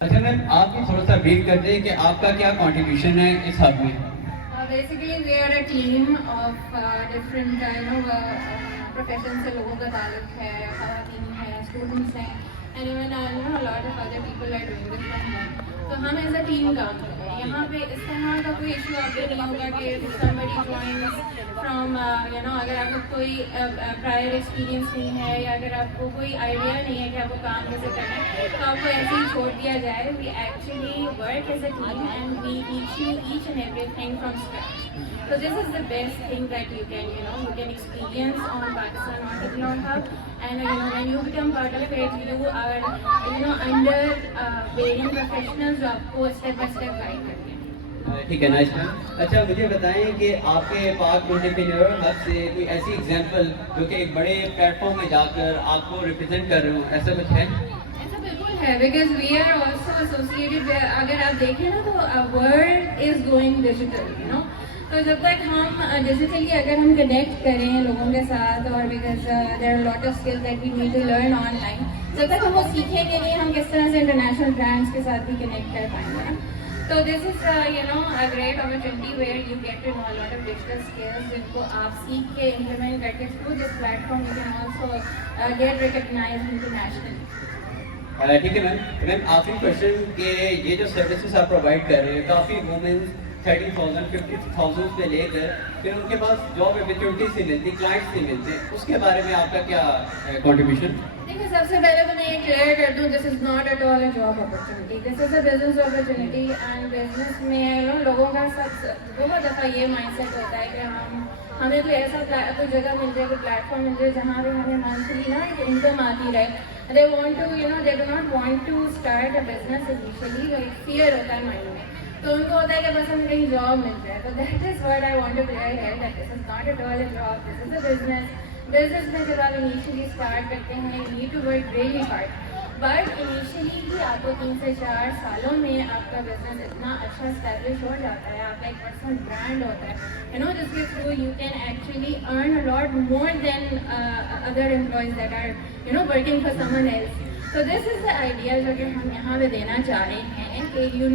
اچھا میم آپ بھی تھوڑا سا بریف کر دیں کہ آپ کا کیا کنٹریبیوشن ہے اس حق میں. Basically, we are a team of different professions سے لوگوں کا تعلق ہے, خواتین ہیں, اسٹوڈنٹس ہیں, and even a lot of other people are doing this from home. تو ہم ایز اے ٹیم کام کرتے ہیں. یہاں پہ اس طرح کا کوئی ایشو آپ کو نہیں ہوگا کہ somebody joins from اگر آپ کو کوئی پرائر ایکسپیرینس نہیں ہے یا اگر آپ کو کوئی آئیڈیا نہیں ہے کہ آپ کو کام کیسے کرنا ہے تو آپ کو ایسے ہی چھوڑ دیا جائے. We actually work as a team and we teach you each and everything from scratch. So this is the best thing that you can experience on Pakistan Entrepreneur Hub, and when you become part of it, you are under various professionals جو آپ کو step by step guide کرتے ہیں. ٹھیک ہے, nice میم. اچھا مجھے بتائیں کہ آپ کے پاک انٹرپرینور ہب سے کوئی ایسی ایگزامپل جو کہ ایک بڑے پلیٹ فارم میں جا کر آپ کو ریپرزینٹ کر رہے ہوں, ایسا کچھ ہے؟ ایسا بالکل ہے, because we are also associated. اگر آپ دیکھیں نا تو ورلڈ از گوئنگ ڈیجیٹل, تو جب تک ہم ڈیجیٹلی اگر ہم کنیکٹ کریں لوگوں کے ساتھ, اور because there are lot of skill that we need to learn online, جب تک ہم وہ سیکھیں گے نہیں ہم کس طرح سے انٹرنیشنل برانڈس کے ساتھ بھی کنیکٹ کر پائیں گے. تو دس از a great opportunity where you get to know a lot of digital skills جن کو آپ سیکھ کے امپلیمنٹ کر کے through this platform you can also get recognized internationally. ٹھیک ہے میم. میم آخری کوشچن کہ یہ جو سروسز آپ پرووائڈ کر رہے ہیں کافی وومنس 30,000 50,000 سے لے کر پھر ان کے پاس جاب اپرچونیٹیز نہیں ملتی, کلائنٹس نہیں ملتے, اس کے بارے میں آپ کا کیا کنٹریبیوشن؟ دیکھیے سب سے پہلے تو میں یہ کلیئر کر دوں, this is not at all a job opportunity, this is a business opportunity. And business میں لوگوں کا بہت دفعہ یہ مائنڈ سیٹ ہوتا ہے کہ ہمیں کوئی ایسا کوئی جگہ مل جائے, کوئی پلیٹ فارم مل جائے جہاں پہ ہمیں منتھلی نا ایک انکم آتی رہے. They want to they do not want to start a business initially, ایک فیئر ہوتا ہے مائنڈ میں, تو ان کو ہوتا ہے کہ بس ہمیں کہیں جاب مل جائے. تو that is what I want to clear here, that this is not at all a job, this is a business. Business میں جب آپ انیشیلی اسٹارٹ کرتے ہیں you need to work really hard, but initially ہی آپ کو 3 سے 4 سالوں میں آپ کا بزنس اتنا اچھا اسٹیبلش ہو جاتا ہے, آپ کا ایک پرسنل برانڈ ہوتا ہے جس کے through you can actually earn a lot more than other employees that are working for someone else. So this is the idea جو کہ ہم یہاں پہ دینا چاہ رہے ہیں کہ you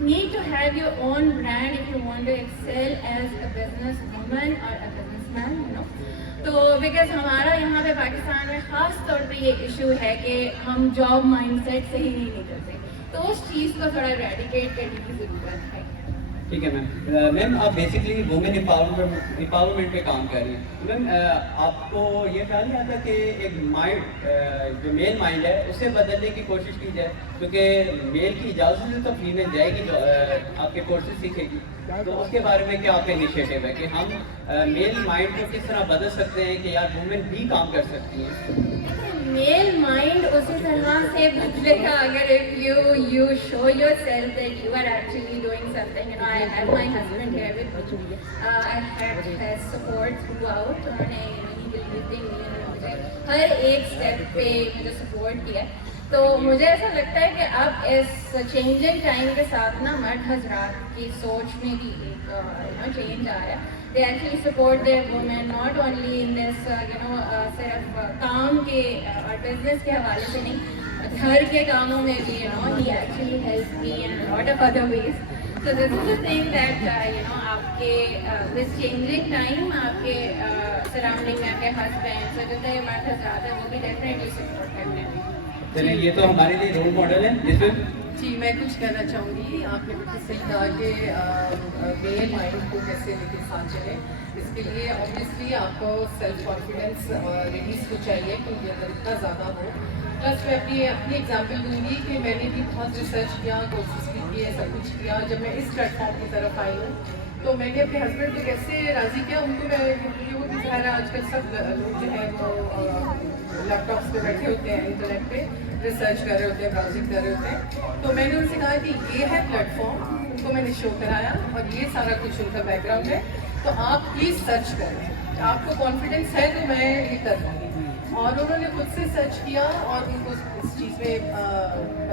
need to have your own brand if you want to excel as a business woman or a businessman. تو بیکاز ہمارا یہاں پہ پاکستان میں خاص طور پہ یہ ایشو ہے کہ ہم جاب مائنڈ سیٹ سے ہی نہیں نکلتے, تو اس چیز کو تھوڑا ریڈیکیٹ کرنے کی ضرورت ہے. ٹھیک ہے میم. میم آپ بیسکلی وومن امپاورمنٹ پہ کام کر رہی ہیں. میم آپ کو یہ خیال نہیں آتا کہ ایک مائنڈ جو میل مائنڈ ہے اسے بدلنے کی کوشش کی جائے, کیونکہ میل کی اجازت سے تو فیمیل جائے گی جو آپ کے کورسز سیکھے گی, تو اس کے بارے میں کیا آپ کا انیشیٹو ہے کہ ہم میل مائنڈ کو کس طرح بدل سکتے ہیں کہ یار وومن بھی کام کر سکتی ہیں؟ میل مائنڈ اسی طرح سے بدلے گا اگر you show yourself that you are actually doing something. I have my husband here with me. I had his support throughout. He believed in me and مجھے ہر ایک اسٹیپ پہ مجھے سپورٹ کیا. تو مجھے ایسا لگتا ہے کہ اب اس چینجنگ ٹائم کے ساتھ نا مرد حضرات کی سوچ میں بھی ایک چینج آ رہا ہے. They actually support their women not only in this صرف کام کے اور بزنس کے حوالے سے نہیں, گھر کے کاموں میں بھی he actually helped me in a lot of other ways. So this is the thing that آپ کے with changing time آپ کے سراؤنڈنگ میں آپ کے ہسبینڈ جو جتنے مرد حضرات ہیں وہ بھی ڈیفینیٹلی سپورٹ کرتے ہیں. چلیے یہ تو ہمارے لیے رول ماڈل ہے. جس میں جی میں کچھ کہنا چاہوں گی. آپ نے بالکل صحیح کہا کہ میل مائنڈ کو کیسے لے کے ساتھ چلیں. اس کے لیے اوبیسلی آپ کو سیلف کانفیڈینس لیڈیز کو چاہیے کہ یہ اندر اتنا زیادہ ہو. پلس میں اپنی ایگزامپل دوں گی کہ میں نے بھی بہت ریسرچ کیا, کورسز بھی کیے, سب کچھ کیا. جب میں اس پلیٹ فارم کی طرف آئی ہوں تو میں نے اپنے ہسبینڈ کو کیسے راضی کیا, ان کو میں وہ بھی ظاہر ہے آج کل سب لوگ جو ہے وہ لیپ ٹاپس پہ بیٹھے ہوتے ہیں, انٹرنیٹ پہ ریسرچ کر رہے ہوتے ہیں, براؤزنگ کر رہے ہوتے ہیں. تو میں نے ان سے کہا کہ یہ ہے پلیٹ فارم, ان کو میں نے شو کرایا اور یہ سارا کچھ ان کا بیک گراؤنڈ ہے, تو آپ پلیز سرچ کریں. آپ کو کانفیڈینس ہے تو میں یہ کر لوں گی. اور انہوں نے خود سے سرچ کیا اور ان کو اس چیز میں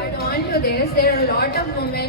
Add on to this, there are a lot of women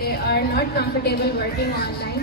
they are not comfortable working online.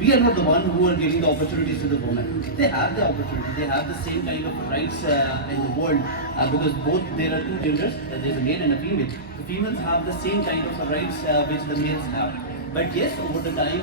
we are not the one who are giving the opportunities to the women. They have the opportunity, they have the same kind of rights in the world, because both there are two genders, there is a male and a female. The females have the same kind of rights which the males have. But yes, over the time